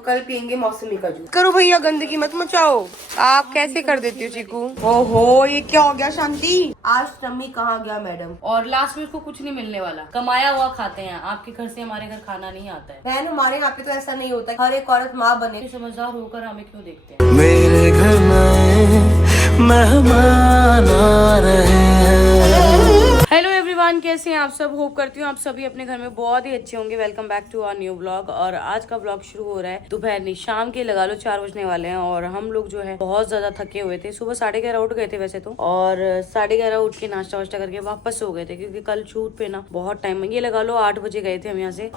तो कल पियेंगे मौसमी का जूस। करो भैया, गंदगी मत मचाओ। आप कैसे कर देती हो चीकू? ओहो, ये क्या हो गया शांति? आज टम्मी कहाँ गया मैडम? और लास्ट में उसको कुछ नहीं मिलने वाला, कमाया हुआ खाते हैं। आपके घर से हमारे घर खाना नहीं आता है। बहन, हमारे यहाँ पे तो ऐसा नहीं होता। हर एक औरत माँ बने। समझदार होकर हमें क्यों देखते हैं? मेरे घर में मेहमान आ रहे हैं। हेलो एवरीवन, कैसे हैं आप सब? होप करती हूँ आप सभी अपने घर में बहुत ही अच्छे होंगे। Welcome back to our new blog. और आज का ब्लॉग शुरू हो रहा है दोपहर नहीं, शाम के लगा लो 4 बजने वाले हैं। और हम लोग जो है बहुत ज्यादा थके हुए थे। सुबह 11:30 उठ गए थे वैसे तो, और 11:30 उठ के नाश्ता वाश्ता करके वापस सो गए थे, क्योंकि कल शूट पे ना बहुत टाइम, ये लगा लो 8 बजे गए थे हम यहाँ से।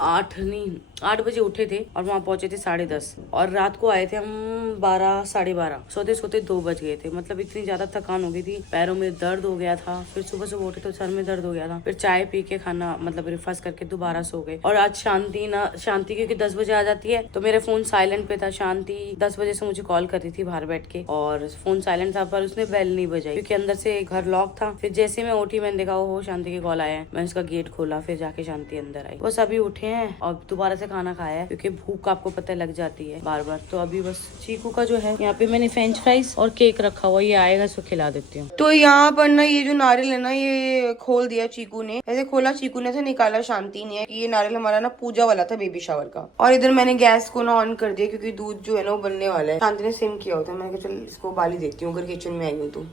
8 बजे उठे थे और वहाँ पहुंचे थे 10:30, और रात को आए थे हम 12, 12:30। सोते सोते 2 बज गए थे। मतलब इतनी ज्यादा थकान हो गई थी, पैरों में दर्द हो गया था। फिर सुबह उठे तो सर में दर्द हो गया था। फिर चाय पी के खाना मतलब ब्रेकफास्ट करके दोबारा सो गए। और आज शांति क्योंकि 10 बजे आ जाती है, तो मेरा फोन साइलेंट पे था। शांति 10 बजे से मुझे कॉल कर रही थी बाहर बैठ के, और फोन साइलेंट था, पर उसने बेल नहीं बजाई क्योंकि अंदर से घर लॉक था। फिर जैसे मैं उठी, मैंने देखा वो शांति के कॉल आया है। मैंने उसका गेट खोला, फिर जाके शांति अंदर आई। बस अभी उठे हैं और दोबारा से खाना खाया है, क्योंकि भूख आपको पता लग जाती है बार बार। तो अभी बस चीकू का जो है, यहाँ पे मैंने फ्रेंच फ्राइज और केक रखा हुआ, ये आएगा इसको खिला देती हूँ। तो यहाँ पर ना ये जो नारियल है ना, ये खोल दिया चीकू ने। ऐसे खोला चीकू ने, से निकाला शांति ने। ये नारियल हमारा ना पूजा वाला था, बेबी शावर का। और इधर मैंने गैस को ना ऑन कर दिया, क्योंकि दूध जो है ना वो बनने वाला है। शांति ने सिम किया होता है। मैंने कहा चल इसको उबाली देती हूँ, अगर किचन में आई हूँ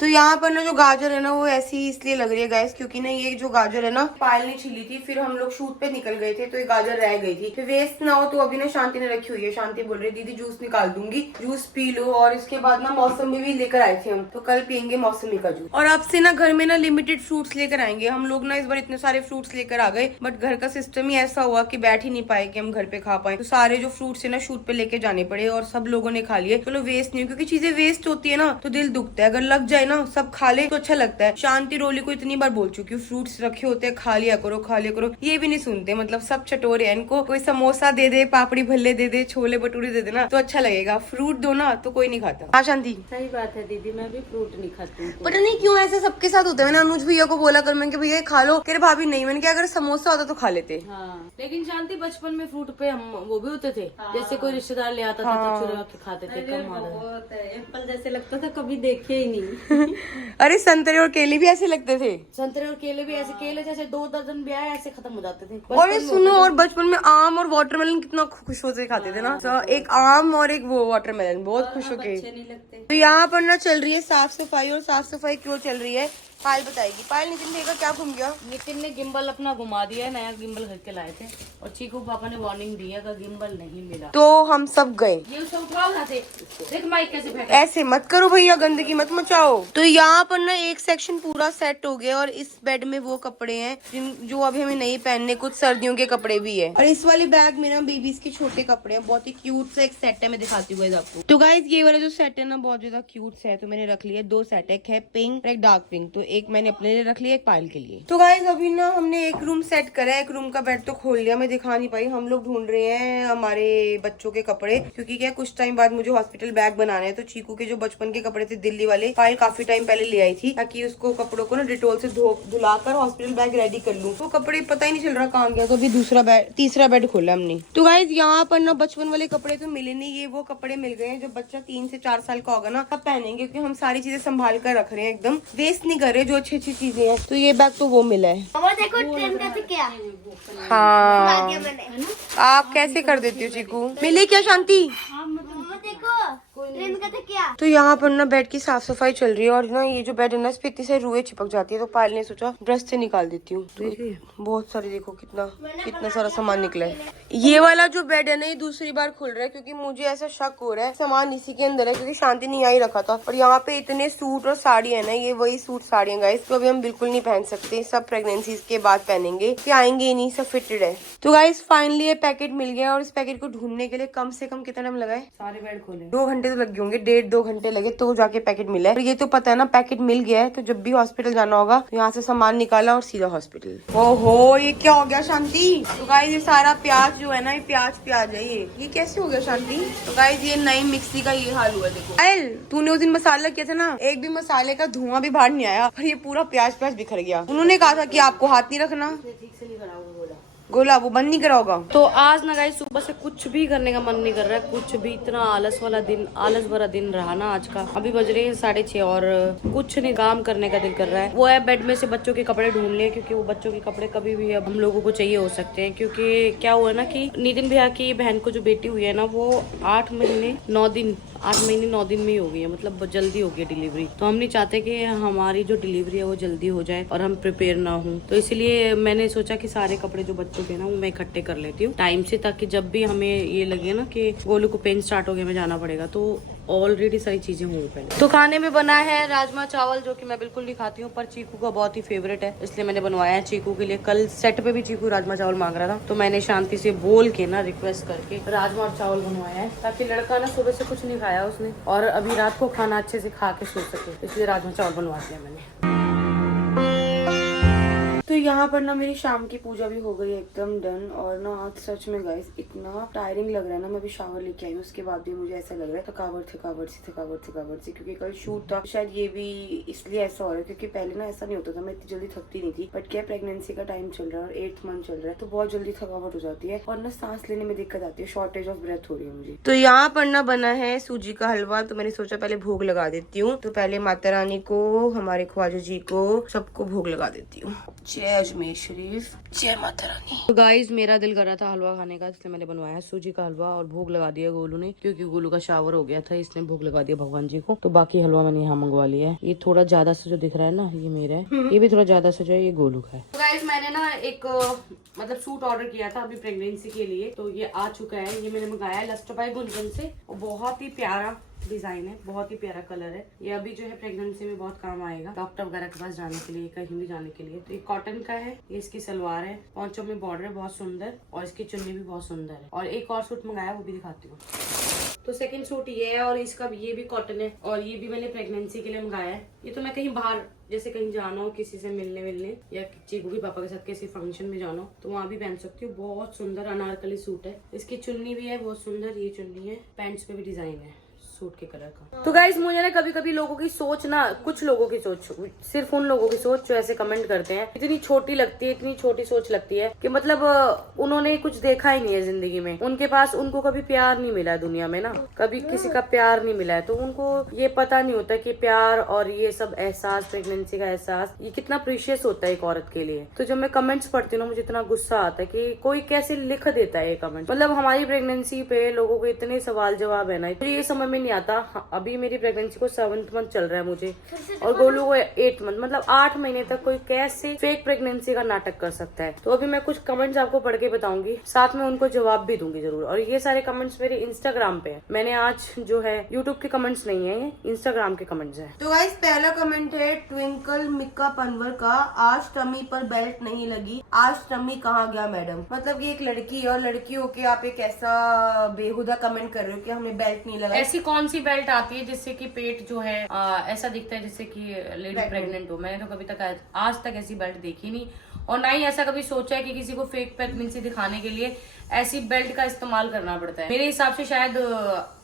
तो यहाँ पर ना जो गाजर है ना वो ऐसी इसलिए लग रही है गैस, क्योंकि ना ये जो गाजर है ना पायल ने छिली थी। फिर हम लोग शूट पे निकल गए थे, तो ये गाजर रह गई थी। फिर वेस्ट ना हो तो अभी ना शांति ने रखी हुई है। शांति बोल रही दीदी जूस निकाल दूंगी, जूस पी लो। और इसके बाद ना मौसमी भी लेकर आए थे हम, तो कल पियेंगे मौसमी का जूस। और अब से ना घर में ना लिमिटेड फ्रूट्स लेकर आएंगे हम लोग। ना इस बार इतने सारे फ्रूट्स लेकर आ गए, बट घर का सिस्टम ही ऐसा हुआ कि बैठ ही नहीं पाए कि हम घर पे खा पाए। तो सारे जो फ्रूट्स है ना शूट पे लेके जाने पड़े, और सब लोगों ने खा लिए। चलो वेस्ट नहीं, क्योंकि चीजें वेस्ट होती है ना तो दिल दुखता है। अगर लग जाए ना सब खा ले तो अच्छा लगता है। शांति रोली को इतनी बार बोल चुकी हूँ, फ्रूट्स रखे होते हैं, खा लिया करो खा लिया करो। ये भी नहीं सुनते, मतलब सब चटोरे हैं। इनको कोई समोसा दे दे, पापड़ी भल्ले दे दे, छोले भटूरे दे देना तो अच्छा लगेगा। फ्रूट दो ना तो कोई नहीं खाता। हाँ शांति, सही बात है दीदी, मैं भी फ्रूट नहीं खाती हूँ। पता नहीं क्यों ऐसा सबके साथ होता है। मैंने अनुज भैया को बोला कर, मैंने भैया खा लो, कह भाभी नहीं। मैंने क्या, अगर समोसा होता तो खा लेते। हाँ, लेकिन शांति बचपन में फ्रूट पे हम वो भी होते थे। जैसे कोई रिश्तेदार ले आता था तो चुरा के खाते थे। एप्पल जैसे लगता था, कभी देखे ही नहीं। अरे संतरे और केले भी ऐसे लगते थे। संतरे और केले भी ऐसे, केले जैसे 2 दर्जन भी आए ऐसे खत्म हो जाते थे। और ये सुनो, और बचपन में आम और वाटरमेलन कितना खुश होते खाते थे ना। तो एक आम और एक वो वाटरमेलन बहुत खुश होके। तो यहाँ पर ना चल रही है साफ सफाई। और साफ सफाई क्यों चल रही है पायल बताएगी। पायल, नितिन भैया क्या घूम गया? नितिन ने गिम्बल अपना घुमा दिया है, नया गिम्बल खरीद के लाए थे। और चीकू पापा ने वार्निंग दी है कि गिम्बल नहीं मिला, तो हम सब गए। ये उसे उठाओ ना से। देख माइक कैसे फेंका। ऐसे मत करो भैया, गंदगी मत मचाओ। तो यहाँ पर ना एक सेक्शन पूरा सेट हो गया, और इस बेड में वो कपड़े हैं जो अभी हमें नहीं पहनने, कुछ सर्दियों के कपड़े भी है। और इस वाले बैग में ना बेबीज के छोटे कपड़े हैं। बहुत ही क्यूट सा एक सेट है, मैं दिखाती हूँ आपको। तो गाइज ये वाला जो सेट है ना बहुत ज्यादा क्यूट सा है, तो मैंने रख लिया 2 सेट। एक है पिंक और एक डार्क पिंक। तो एक मैंने अपने लिए रख लिया, एक पायल के लिए। तो गाइज अभी ना हमने एक रूम सेट करा है। एक रूम का बेड तो खोल लिया, मैं दिखा नहीं पाई। हम लोग ढूंढ रहे हैं हमारे बच्चों के कपड़े, क्योंकि क्या कुछ टाइम बाद मुझे हॉस्पिटल बैग बनाना है। तो चीकू के जो बचपन के कपड़े थे दिल्ली वाले, पायल काफी टाइम पहले ले आई थी, ताकि उसको कपड़ों को ना डिटोल से धुलाकर हॉस्पिटल बैग रेडी कर लूं। तो कपड़े पता ही नहीं चल रहा कहाँ गया। तो अभी तीसरा बेड खोला हमने। तो गाइज यहाँ पर ना बचपन वाले कपड़े तो मिले नहीं। ये वो कपड़े मिल गए हैं जो बच्चा 3 से 4 साल का होगा ना तब पहनेंगे, क्योंकि हम सारी चीजें संभाल कर रख रहे हैं, एकदम वेस्ट नहीं कर रहे, जो अच्छी अच्छी चीजें हैं। तो ये बैग तो वो मिला है। देखो ट्रेन का क्या हाँ, आप कैसे कर देती हो चीकू? मिली क्या शांति? देखो ट्रेन का क्या। तो यहाँ पर ना बेड की साफ सफाई चल रही है। और ना ये जो बेड है ना इस पे इतनी सारी रुएं चिपक जाती है, तो पायल ने सोचा ब्रश से निकाल देती हूँ। तो बहुत सारी, देखो कितना सारा सामान निकला है। ये वाला जो बेड है ना ये दूसरी बार खुल रहा है, क्योंकि मुझे ऐसा शक हो रहा है सामान इसी के अंदर है, क्योंकि शांति नहीं आई रखा था। और यहाँ पे इतने सूट और साड़ी है ना, ये वही सूट साड़ी है गाइस, तो अभी हम बिल्कुल नहीं पहन सकते। सब प्रेगनेंसी के बाद पहनेंगे, ये आएंगे ही नहीं, सब फिटेड है। तो गाइस फाइनली ये पैकेट मिल गया। और इस पैकेट को ढूंढने के लिए कम से कम कितना टाइम लगा है? सारे बेड खोले 2 घंटे तो लग गए होंगे, 1.5-2 घंटे लगे तो जाके पैकेट मिला है। और ये तो पता है ना पैकेट मिल गया है, तो जब भी हॉस्पिटल जाना होगा तो यहाँ से सामान निकाला और सीधा हॉस्पिटल। ओहो, ये क्या हो गया शांति? तो गाइस ये सारा प्याज जो है ना, ये प्याज है। ये कैसे हो गया शांति? तो गाइस ये नई मिक्सी का ये हाल हुआ। देखो आयल, तूने उस दिन मसाला किया था ना, एक भी मसाले का धुआं भी बाहर नहीं आया, और ये पूरा प्याज बिखर गया। उन्होंने कहा था कि आपको हाथ नहीं रखना। ठीक से नहीं करा बोला। गोला वो बंद नहीं करा होगा। तो आज ना गाइस सुबह से कुछ भी करने का मन नहीं कर रहा है, कुछ भी। इतना आलस वाला दिन, आलस भरा दिन रहा ना आज का। अभी बज रहे हैं 6:30 और कुछ नहीं काम करने का दिल कर रहा है। वो है बेड में से बच्चों के कपड़े ढूंढ लिए, क्योंकि वो बच्चों के कपड़े कभी भी अब हम लोगों को चाहिए हो सकते हैं। क्योंकि क्या हुआ ना कि नितिन भैया की बहन को जो बेटी हुई है ना, वो 8 महीने 9 दिन में ही हो गई है, मतलब जल्दी हो गई डिलीवरी। तो हम नहीं चाहते कि हमारी जो डिलीवरी है वो जल्दी हो जाए और हम प्रिपेयर ना हो। तो इसलिए मैंने सोचा कि सारे कपड़े जो बच्चों के ना वो मैं इकट्ठे कर लेती हूँ टाइम से, ताकि जब भी हमें ये लगे ना कि गोलू को पेन स्टार्ट हो गया, में जाना पड़ेगा, तो ऑलरेडी सारी चीजें होंगी पहले। तो खाने में बना है राजमा चावल, जो कि मैं बिल्कुल नहीं खाती हूँ, पर चीकू का बहुत ही फेवरेट है, इसलिए मैंने बनवाया है चीकू के लिए। कल सेट पे भी चीकू राजमा चावल मांग रहा था, तो मैंने शांति से बोल के ना रिक्वेस्ट करके राजमा और चावल बनवाया है, ताकि लड़का ना सुबह से कुछ नहीं खाया उसने और अभी रात को खाना अच्छे से खा के सो सके, इसलिए राजमा चावल बनवा दिया मैंने। तो यहाँ पर ना मेरी शाम की पूजा भी हो गई एकदम डन। और ना आज सच में गाइस इतना टायरिंग लग रहा है ना, मैं अभी शावर लेके आई हूँ, उसके बाद भी मुझे ऐसा लग रहा है थकावट सी, क्योंकि कल शूट था। शायद ये भी इसलिए ऐसा हो रहा है क्योंकि पहले ना ऐसा नहीं होता था, मैं इतनी जल्दी थकती नहीं थी। बट क्या प्रेगनेंसी का टाइम चल रहा है और 8th मंथ चल रहा है, तो बहुत जल्दी थकावट हो जाती है और ना सांस लेने में दिक्कत आती है, शॉर्टेज ऑफ ब्रेथ हो रही है मुझे। तो यहाँ पर ना बना है सूजी का हलवा, तो मैंने सोचा पहले भोग लगा देती हूँ। तो पहले माता रानी को, हमारे ख्वाजा जी को, सबको भोग लगा देती हूँ। जय अजमेर शरीफ, जय माता रानी। तो गाइज मेरा दिल कर रहा था हलवा खाने का, इसलिए मैंने बनवाया सूजी का हलवा और भोग लगा दिया गोलू ने, क्योंकि गोलू का शावर हो गया था, इसने भोग लगा दिया भगवान जी को। तो बाकी हलवा मैंने यहाँ मंगवा लिया है। ये थोड़ा ज्यादा से जो दिख रहा है ना, ये मेरा है, ये भी थोड़ा ज्यादा से जो है ये गोलू का है। तो गाइज मैंने ना एक मतलब सूट ऑर्डर किया था अभी प्रेगनेंसी के लिए, तो ये आ चुका है। ये मैंने मंगाया है लस्टरबाई गुंजन से, और बहुत ही प्यारा डिजाइन है, बहुत ही प्यारा कलर है। ये अभी जो है प्रेगनेंसी में बहुत काम आएगा, डॉक्टर वगैरह के पास जाने के लिए, कहीं भी जाने के लिए। तो ये कॉटन का है, ये इसकी सलवार है, पौंचों में बॉर्डर है बहुत सुंदर, और इसकी चुन्नी भी बहुत सुंदर है। और एक और सूट मंगाया, वो भी दिखाती हूँ। तो सेकंड सूट ये है, और इसका ये भी कॉटन है, और ये भी मैंने प्रेगनेंसी के लिए मंगाया है। ये तो मैं कहीं बाहर, जैसे कहीं जाना हो, किसी से मिलने या चीकू के पापा के साथ किसी फंक्शन में जाना हो, तो वहाँ भी पहन सकती हूँ। बहुत सुंदर अनारकली सूट है। इसकी चुन्नी भी है बहुत सुंदर, ये चुन्नी है, पैंट्स पे भी डिजाइन है सूट के कलर का। तो गाइज मुझे ना कभी कभी लोगों की सोच ना, कुछ लोगों की सोच, सिर्फ उन लोगों की सोच जो ऐसे कमेंट करते हैं, इतनी छोटी लगती है, इतनी छोटी सोच लगती है कि मतलब उन्होंने कुछ देखा ही नहीं है जिंदगी में। उनके पास, उनको कभी प्यार नहीं मिला है दुनिया में ना, कभी किसी का प्यार नहीं मिला है, तो उनको ये पता नहीं होता कि प्यार और ये सब एहसास, प्रेगनेंसी का एहसास, ये कितना प्रीशियस होता है एक औरत के लिए। तो जब मैं कमेंट्स पढ़ती हूँ ना, मुझे इतना गुस्सा आता है कि कोई कैसे लिख देता है ये कमेंट। मतलब हमारी प्रेगनेंसी पे लोगों को इतने सवाल जवाब है ना, तो ये समझ में नहीं आता। अभी मेरी प्रेगनेंसी को 7th मंथ चल रहा है मुझे, और गोलू को 8th मंथ, मतलब 8 महीने तक कोई कैसे फेक प्रेगनेंसी का नाटक कर सकता है। तो अभी मैं कुछ कमेंट्स आपको पढ़ के बताऊंगी, साथ में उनको जवाब भी दूंगी जरूर। और ये सारे कमेंट्स मेरे इंस्टाग्राम पे है, मैंने आज जो है यूट्यूब के कमेंट्स नहीं है, ये इंस्टाग्राम के कमेंट्स है। तो गाइस पहला कमेंट है ट्विंकल मिक्का पनवर का, आज टमी पर बेल्ट नहीं लगी, आज टमी कहाँ गया मैडम। मतलब ये एक लड़की है, और लड़की होके आप एक ऐसा बेहुदा कमेंट कर रहे हो कि हमें बेल्ट नहीं लगा। ऐसी कौन सी बेल्ट आती है जिससे कि पेट जो है ऐसा दिखता है जैसे कि लेडी प्रेग्नेंट हो। मैंने तो कभी तक आज तक ऐसी बेल्ट देखी नहीं, और ना ही ऐसा कभी सोचा है कि किसी को फेक प्रेगनेंसी दिखाने के लिए ऐसी बेल्ट का इस्तेमाल करना पड़ता है। मेरे हिसाब से शायद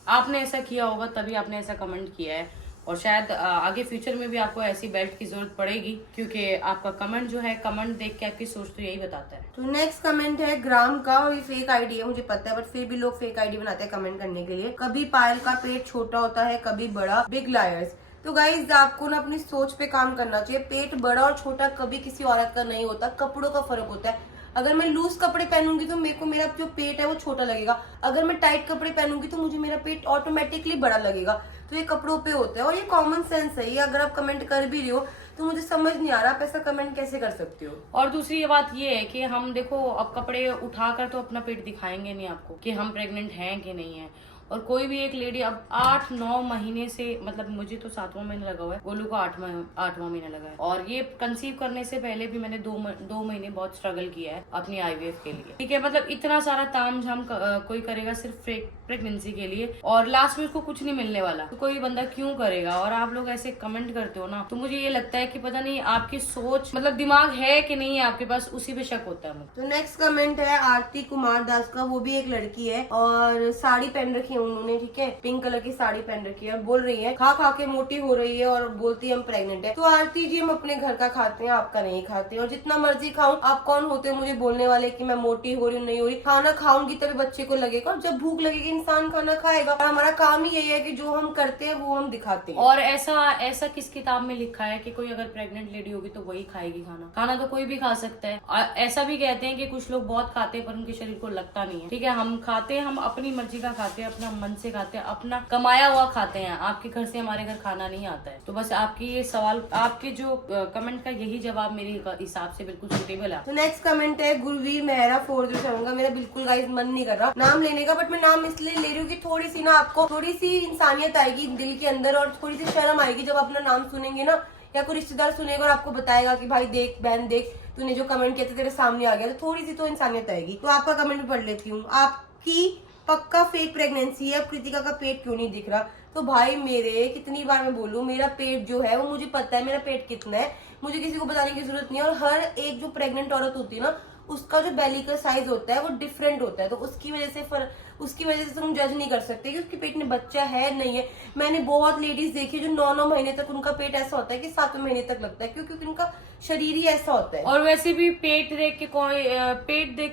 आपने ऐसा किया होगा, तभी आपने ऐसा कमेंट किया है, और शायद आगे फ्यूचर में भी आपको ऐसी बेल्ट की जरूरत पड़ेगी, क्योंकि आपका कमेंट जो है, कमेंट देख के आपकी सोच तो यही बताता है। तो नेक्स्ट कमेंट है ग्राम का, और ये फेक आईडी है मुझे पता है, बट फिर भी लोग फेक आईडी बनाते हैं कमेंट करने के लिए। कभी पायल का पेट छोटा होता है, कभी बड़ा, बिग लायर्स। तो गाइज आपको ना अपनी सोच पे काम करना चाहिए। पेट बड़ा और छोटा कभी किसी औरत का नहीं होता, कपड़ों का फर्क होता है। अगर मैं लूज कपड़े पहनूंगी तो मेरे को मेरा जो पेट है वो छोटा लगेगा, अगर मैं टाइट कपड़े पहनूंगी तो मुझे मेरा पेट ऑटोमेटिकली बड़ा लगेगा। तो ये कपड़ों पे होता है, और ये कॉमन सेंस है। ये अगर आप कमेंट कर भी रही हो तो मुझे समझ नहीं आ रहा आप ऐसा कमेंट कैसे कर सकते हो। और दूसरी ये बात ये है कि हम देखो, अब कपड़े उठाकर तो अपना पेट दिखाएंगे नहीं आपको कि हम प्रेग्नेंट हैं कि नहीं है। और कोई भी एक लेडी अब 8-9 महीने से, मतलब मुझे तो 7वां महीना लगा हुआ है, गोलू को 8वां महीना लगा है, और ये कंसीव करने से पहले भी मैंने 2 महीने बहुत स्ट्रगल किया है अपनी IVF के लिए, ठीक है। मतलब इतना सारा तामझाम कोई करेगा सिर्फ प्रेगनेंसी के लिए, और लास्ट में उसको कुछ नहीं मिलने वाला, तो कोई बंदा क्यों करेगा। और आप लोग ऐसे कमेंट करते हो ना, तो मुझे ये लगता है कि पता नहीं आपकी सोच, मतलब दिमाग है कि नहीं है आपके पास, उसी पे शक होता है मुझे। तो नेक्स्ट कमेंट है आरती कुमार दास का, वो भी एक लड़की है और साड़ी पहन रखी है उन्होंने, ठीक है, पिंक कलर की साड़ी पहन रखी है और बोल रही है खा खा के मोटी हो रही है और बोलती है हम प्रेग्नेंट है। तो आरती जी, हम अपने घर का खाते हैं, आपका नहीं खाते, और जितना मर्जी खाऊं, आप कौन होते हो मुझे बोलने वाले कि मैं मोटी हो रही हूँ नहीं हो रही। खाना खाऊंगी तभी बच्चे को लगेगा, और जब भूख लगेगी इंसान खाना खाएगा। और हमारा काम ही यही है कि जो हम करते हैं वो हम दिखाते हैं। और ऐसा किस किताब में लिखा है कि कोई अगर प्रेग्नेंट लेडी होगी तो वही खाएगी खाना? खाना तो कोई भी खा सकता है। ऐसा भी कहते हैं कि कुछ लोग बहुत खाते हैं पर उनके शरीर को लगता नहीं है, ठीक है। हम खाते हैं, हम अपनी मर्जी का खाते हैं, अपना मन से खाते हैं, अपना कमाया हुआ खाते हैं। आपके घर से हमारे घर खाना नहीं आता है। तो बस आपकी ये सवाल, आपके जो कमेंट का यही जवाब मेरे हिसाब से बिल्कुल सुटेबल है। तो नेक्स्ट कमेंट है गुरवीर मेहरा 407 का। मेरा बिल्कुल गाइस मन नहीं कर रहा नाम लेने का, बट मैं नाम इसलिए ले रही हूँ कि थोड़ी सी ना आपको थोड़ी सी इंसानियत आएगी दिल के अंदर, और थोड़ी सी शर्म आएगी जब अपना नाम सुनेंगे ना, या कोई रिश्तेदार सुनेगा और आपको बताएगा कि भाई देख बहन देख, तूने जो कमेंट किया था तेरे सामने आ गया। तो थोड़ी सी तो इंसानियत आएगी। तो आपका कमेंट भी पढ़ लेती हूँ। आपकी पक्का फेक प्रेगनेंसी है, कृतिका का पेट क्यों नहीं दिख रहा? तो भाई मेरे, कितनी बार मैं बोलूं, मेरा पेट जो है वो मुझे पता है, मेरा पेट कितना है, मुझे किसी को बताने की जरूरत नहीं है। और हर एक जो प्रेग्नेंट औरत होती है ना, उसका जो बेली का साइज होता है वो डिफरेंट होता है। तो उसकी वजह से तुम जज नहीं कर सकते कि उसके पेट में बच्चा है नहीं है। मैंने बहुत लेडीज देखी जो 9-9 महीने तक उनका पेट ऐसा होता है कि 7वें महीने तक लगता है, क्योंकि उनका शरीर ही ऐसा होता है। और वैसे भी पेट देख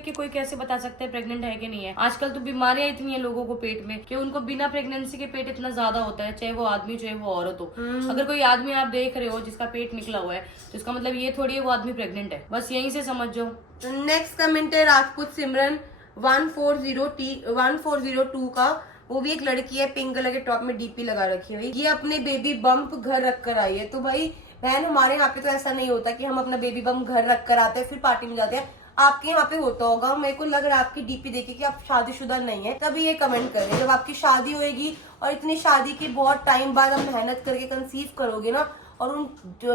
के कोई कैसे बता सकता है प्रेग्नेंट है कि नहीं है? आजकल तो बीमारियां इतनी है लोगों को पेट में कि उनको बिना प्रेगनेंसी के पेट इतना ज्यादा होता है, चाहे वो आदमी चाहे वो औरत हो। अगर कोई आदमी आप देख रहे हो जिसका पेट निकला हुआ है तो इसका मतलब ये थोड़ी है वो आदमी प्रेग्नेंट है। बस यहीं से समझ जाओ। तो नेक्स्ट कमेंट है राजपूत सिमरन 1402 का। वो भी एक लड़की है, पिंक कलर के टॉप में डीपी लगा रखी है। ये अपने बेबी बम्प घर रख कर आई है। तो भाई बहन, हमारे यहाँ पे तो ऐसा नहीं होता कि हम अपना बेबी बम्प घर रख कर आते हैं फिर पार्टी में जाते हैं। आपके यहाँ पे होता होगा। मेरे को लग रहा है आपकी डीपी देखे कि आप शादीशुदा नहीं है, तभी ये कमेंट करें। जब आपकी शादी होएगी और इतनी शादी के बहुत टाइम बाद आप मेहनत करके कंसीव करोगे ना, और उन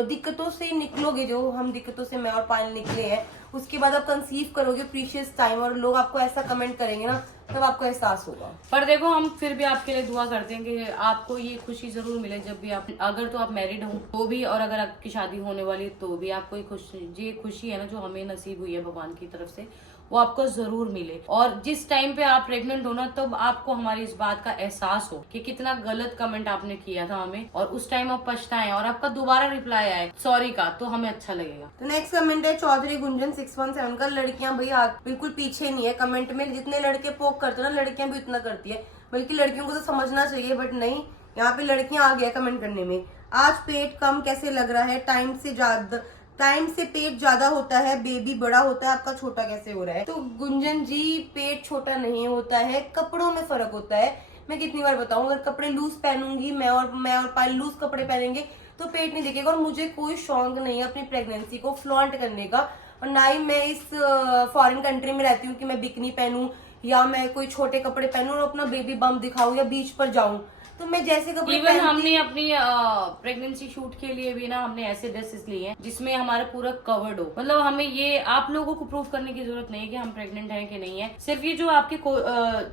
दिक्कतों से निकलोगे, जो हम दिक्कतों से मैं और पायल निकले हैं, उसके बाद आप कंसीव करोगे प्रीशियस टाइम, और लोग आपको ऐसा कमेंट करेंगे ना, तब आपको एहसास होगा। पर देखो, हम फिर भी आपके लिए दुआ करते हैं कि आपको ये खुशी जरूर मिले जब भी आप, अगर तो आप मैरिड हो तो भी, और अगर आपकी शादी होने वाली है तो भी, आपको ये खुशी है ना जो हमें नसीब हुई है भगवान की तरफ से, वो आपको जरूर मिले। और जिस टाइम पे आप प्रेग्नेंट हो ना, तब आपको हमारी इस बात का एहसास हो कि कितना गलत कमेंट आपने किया था हमें, और उस टाइम आप पछताएं और आपका दोबारा रिप्लाई आए सॉरी का, तो हमें अच्छा लगेगा। तो नेक्स्ट कमेंट है चौधरी गुंजन 617 का। लड़कियां भैया बिल्कुल पीछे नहीं है कमेंट में। जितने लड़के पोक करते हैं ना, लड़कियां भी उतना करती है। बल्कि लड़कियों को तो समझना चाहिए, बट नहीं, यहाँ पे लड़कियां आ गया कमेंट करने में। आज पेट कम कैसे लग रहा है? टाइम से पेट ज्यादा होता है, बेबी बड़ा होता है, आपका छोटा कैसे हो रहा है? तो गुंजन जी, पेट छोटा नहीं होता है, कपड़ों में फर्क होता है। मैं कितनी बार बताऊं, अगर कपड़े लूज पहनूंगी मैं और पायल लूज कपड़े पहनेंगे तो पेट नहीं दिखेगा। और मुझे कोई शौक नहीं है अपनी प्रेगनेंसी को फ्लॉन्ट करने का, और ना ही मैं इस फॉरेन कंट्री में रहती हूँ कि मैं बिकनी पहनूं या मैं कोई छोटे कपड़े पहनूं और अपना बेबी बम्प दिखाऊं या बीच पर जाऊं। तो मैं जैसे कपड़े इवन हमने अपनी प्रेगनेंसी शूट के लिए भी ना, हमने ऐसे ड्रेसेस लिए हैं जिसमें हमारा पूरा कवर्ड हो। मतलब हमें ये आप लोगों को प्रूव करने की जरूरत नहीं है कि हम प्रेग्नेंट हैं कि नहीं है। सिर्फ ये जो आपके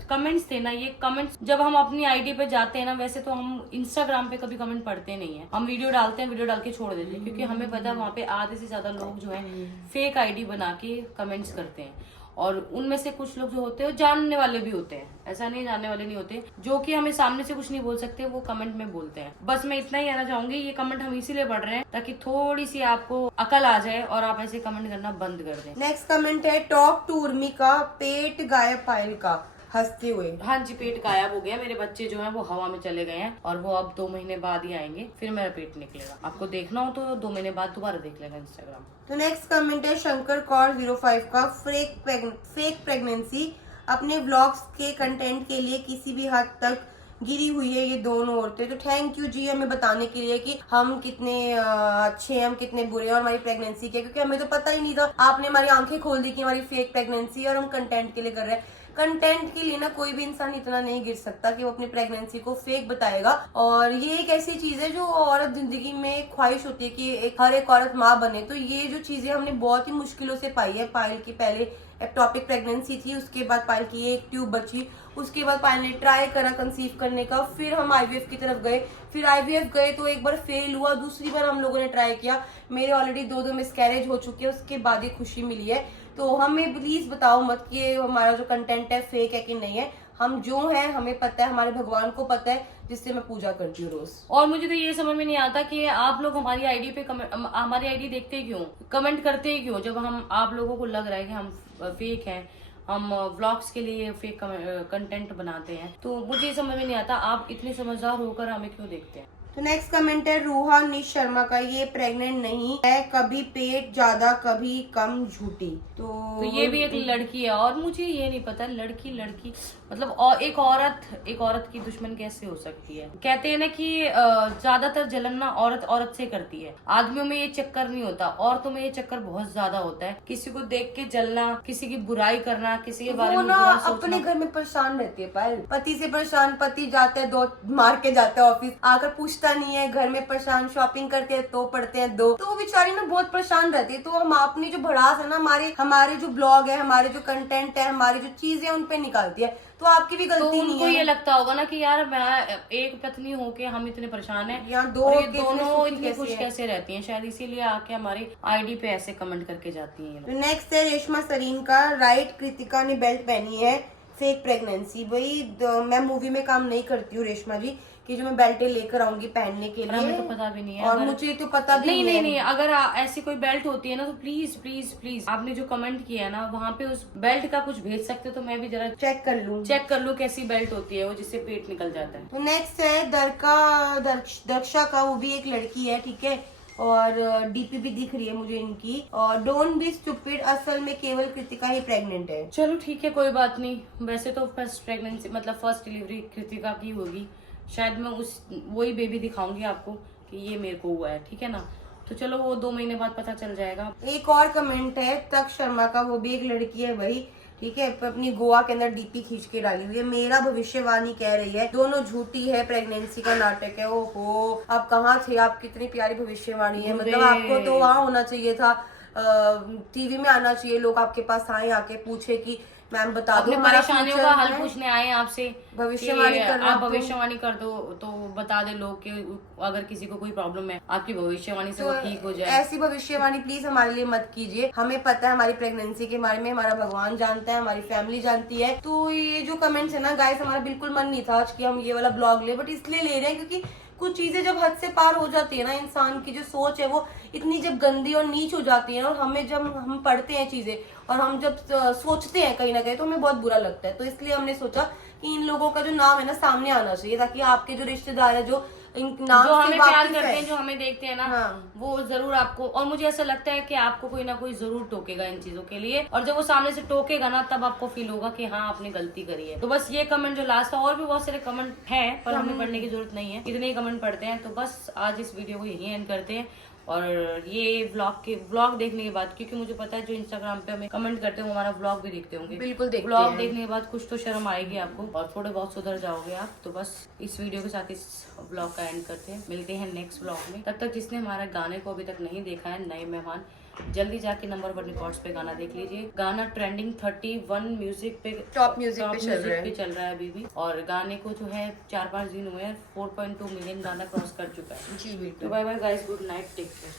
कमेंट्स थे ना, ये कमेंट्स जब हम अपनी आईडी पे जाते हैं ना, वैसे तो हम इंस्टाग्राम पे कभी कमेंट पढ़ते नहीं है, हम वीडियो डालते हैं, वीडियो डाल के छोड़ देते हैं, क्योंकि हमें पता है वहाँ पे आधे से ज्यादा लोग जो है फेक आईडी बना के कमेंट्स करते हैं। और उनमें से कुछ लोग जो होते हैं जानने वाले भी होते हैं, ऐसा नहीं जानने वाले नहीं होते, जो कि हमें सामने से कुछ नहीं बोल सकते, वो कमेंट में बोलते हैं। बस मैं इतना ही कहना चाहूंगी, ये कमेंट हम इसीलिए पढ़ रहे हैं ताकि थोड़ी सी आपको अकल आ जाए और आप ऐसे कमेंट करना बंद कर दें। नेक्स्ट कमेंट है टॉप टू उर्मी का। पेट गायब पायल का, हंसते हुए। हाँ जी, पेट गायब हो गया। मेरे बच्चे जो हैं वो हवा में चले गए हैं और वो अब 2 महीने बाद ही आएंगे, फिर मेरा पेट निकलेगा। आपको देखना हो तो 2 महीने बाद दोबारा देख लेना इंस्टाग्राम। तो नेक्स्ट कमेंट है शंकर कौर 05 का। फेक प्रेगनेंसी अपने व्लॉग्स के कंटेंट के लिए किसी भी हद तक गिरी हुई है ये दोनों औरतें। तो थैंक यू जी हमें बताने के लिए कि हम कितने अच्छे हैं, हम कितने बुरे हैं और हमारी प्रेगनेंसी क्या, क्योंकि हमें तो पता ही नहीं था। आपने हमारी आंखें खोल दी कि हमारी फेक प्रेगनेंसी और हम कंटेंट के लिए कर रहे हैं। कंटेंट के लिए ना कोई भी इंसान इतना नहीं गिर सकता कि वो अपनी प्रेगनेंसी को फेक बताएगा। और ये एक ऐसी चीज है जो औरत जिंदगी में ख्वाहिश होती है कि हर एक औरत माँ बने। तो ये जो चीजें हमने बहुत ही मुश्किलों से पाई है। पायल की पहले एक्टोपिक प्रेगनेंसी थी, उसके बाद पायल की एक ट्यूब बची, उसके बाद पायल ने ट्राई करा कंसीव करने का, फिर हम आईवीएफ की तरफ गए, फिर आईवीएफ गए तो एक बार फेल हुआ, दूसरी बार हम लोगों ने ट्राई किया, मेरे ऑलरेडी 2 मिसकैरेज हो चुके हैं, उसके बाद ये खुशी मिली है। तो हमें प्लीज बताओ मत कि हमारा जो कंटेंट है फेक है कि नहीं है। हम जो हैं हमें पता है, हमारे भगवान को पता है, जिससे मैं पूजा करती हूँ रोज। और मुझे तो ये समझ में नहीं आता कि आप लोग हमारी आईडी पे हमारी आईडी देखते क्यों, कमेंट करते क्यों, जब हम आप लोगों को लग रहा है कि हम फेक हैं, हम व्लॉग्स के लिए फेक कंटेंट बनाते हैं। तो मुझे ये समझ में नहीं आता आप इतने समझदार होकर हमें क्यों देखते हैं। तो नेक्स्ट कमेंट है रूहा निश शर्मा का, ये प्रेग्नेंट नहीं है, कभी पेट ज्यादा कभी कम, झूठी। तो ये भी एक लड़की है, और मुझे ये नहीं पता लड़की मतलब और एक औरत की दुश्मन कैसे हो सकती है। कहते हैं ना कि ज्यादातर जलन ना औरत से करती है, आदमियों में ये चक्कर नहीं होता, औरतों में ये चक्कर बहुत ज्यादा होता है। किसी को देख के जलना, किसी की बुराई करना, किसी के बारे में बुरा सोचना। अपने घर में परेशान रहती है पायल, पति से परेशान, पति जाता है दो मार के जाता है ऑफिस, आकर पूछता नहीं है, घर में परेशान, शॉपिंग करते हैं तो पढ़ते हैं दो, तो वो बेचारी ना बहुत परेशान रहती है। तो हम अपनी जो भड़ास है ना, हमारे जो ब्लॉग है, हमारे जो कंटेंट है, हमारी जो चीजें उन पे निकालती है, तो आपकी भी गलती नहीं है। उनको ये लगता होगा ना कि यार मैं एक पत्नी होके हम इतने परेशान हैं, यहाँ और ये दोनों इतनी खुश कैसे रहती हैं, शायद इसीलिए आके हमारी आईडी पे ऐसे कमेंट करके जाती हैं। तो नेक्स्ट है रेशमा सरीन का, राइट कृतिका ने बेल्ट पहनी है, फेक प्रेगनेंसी। भाई मैं मूवी में काम नहीं करती हूँ रेशमा जी, कि जो मैं बेल्टें लेकर आऊंगी पहनने के लिए, हमें तो पता भी नहीं है, और मुझे तो पता भी नहीं अगर ऐसी कोई बेल्ट होती है ना तो प्लीज प्लीज प्लीज आपने जो कमेंट किया है ना वहाँ पे उस बेल्ट का कुछ भेज सकते हो तो मैं भी जरा चेक कर लूँ कैसी बेल्ट होती है वो जिससे पेट निकल जाता है। तो नेक्स्ट है दर्शा का, वो भी एक लड़की है, ठीक है, और डीपी भी दिख रही है मुझे इनकी, और डोंट बी स्टूपिड, असल में केवल कृतिका ही प्रेग्नेंट है। चलो ठीक है, कोई बात नहीं। वैसे तो फर्स्ट प्रेगनेंसी मतलब फर्स्ट डिलीवरी कृतिका की होगी, शायद मैं वही बेबी दिखाऊंगी आपको कि ये मेरे को हुआ है, ठीक है ना। तो चलो वो 2 महीने बाद पता चल जाएगा। एक और कमेंट है तक शर्मा का, वो भी एक लड़की है भाई, ठीक है, अपनी गोवा के अंदर डीपी खींच के डाली हुई है, मेरा भविष्यवाणी कह रही है, दोनों झूठी है, प्रेगनेंसी का नाटक है। ओहो, आप कहाँ थे, आप कितनी प्यारी भविष्यवाणी है, मतलब आपको तो वहाँ होना चाहिए था, टीवी में आना चाहिए, लोग आपके पास आए, आके पूछे कि मैम बता दो, परेशानियों का हल पूछने आए आपसे, भविष्यवाणी आप भविष्यवाणी कर दो तो बता दे लोग कि अगर किसी को कोई प्रॉब्लम है आपकी भविष्यवाणी से वो ठीक हो जाए। ऐसी भविष्यवाणी प्लीज हमारे लिए मत कीजिए, हमें पता है हमारी प्रेगनेंसी के बारे में, हमारा भगवान जानता है, हमारी फैमिली जानती है। तो ये जो कमेंट्स है ना गाइस, हमारा बिल्कुल मन नहीं था आज कि हम ये वाला ब्लॉग ले, बट इसलिए ले रहे हैं क्योंकि कुछ चीजें जब हद से पार हो जाती है ना, इंसान की जो सोच है वो इतनी जब गंदी और नीच हो जाती है, और हमें जब हम पढ़ते हैं चीजें और हम जब सोचते हैं कहीं ना कहीं, तो हमें बहुत बुरा लगता है। तो इसलिए हमने सोचा कि इन लोगों का जो नाम है ना सामने आना चाहिए, ताकि आपके जो रिश्तेदार है, जो नाम जो हमें प्यार वाकिफ करते है, हैं, जो हमें देखते हैं ना, हाँ। वो जरूर आपको, और मुझे ऐसा लगता है कि आपको कोई ना कोई जरूर टोकेगा इन चीजों के लिए, और जब वो सामने से टोकेगा ना तब आपको फील होगा कि हाँ आपने गलती करी है। तो बस ये कमेंट जो लास्ट था, और भी बहुत सारे कमेंट हैं पर हमें पढ़ने की जरूरत नहीं है, इतने ही कमेंट पढ़ते हैं। तो बस आज इस वीडियो को यही एंड करते हैं, और ये व्लॉग देखने के बाद, क्योंकि मुझे पता है जो इंस्टाग्राम पे हमें कमेंट करते हैं वो हमारा व्लॉग भी देखते होंगे, बिल्कुल देखते व्लॉग हैं। देखने के बाद कुछ तो शर्म आएगी आपको और थोड़े बहुत सुधर जाओगे आप। तो बस इस वीडियो के साथ इस व्लॉग का एंड करते हैं, मिलते हैं नेक्स्ट व्लॉग में। तब तक जिसने हमारे गाने को अभी तक नहीं देखा है, नए मेहमान, जल्दी जाके नंबर 1 रिकॉर्ड्स पे गाना देख लीजिए। गाना ट्रेंडिंग 31 म्यूजिक पे, टॉप म्यूजिक पे चल रहा है अभी भी, और गाने को जो है 4-5 दिन हुए हैं, 4.2 मिलियन गाना क्रॉस कर चुका है। जी बिल्कुल। तो bye bye guys, good night, take care.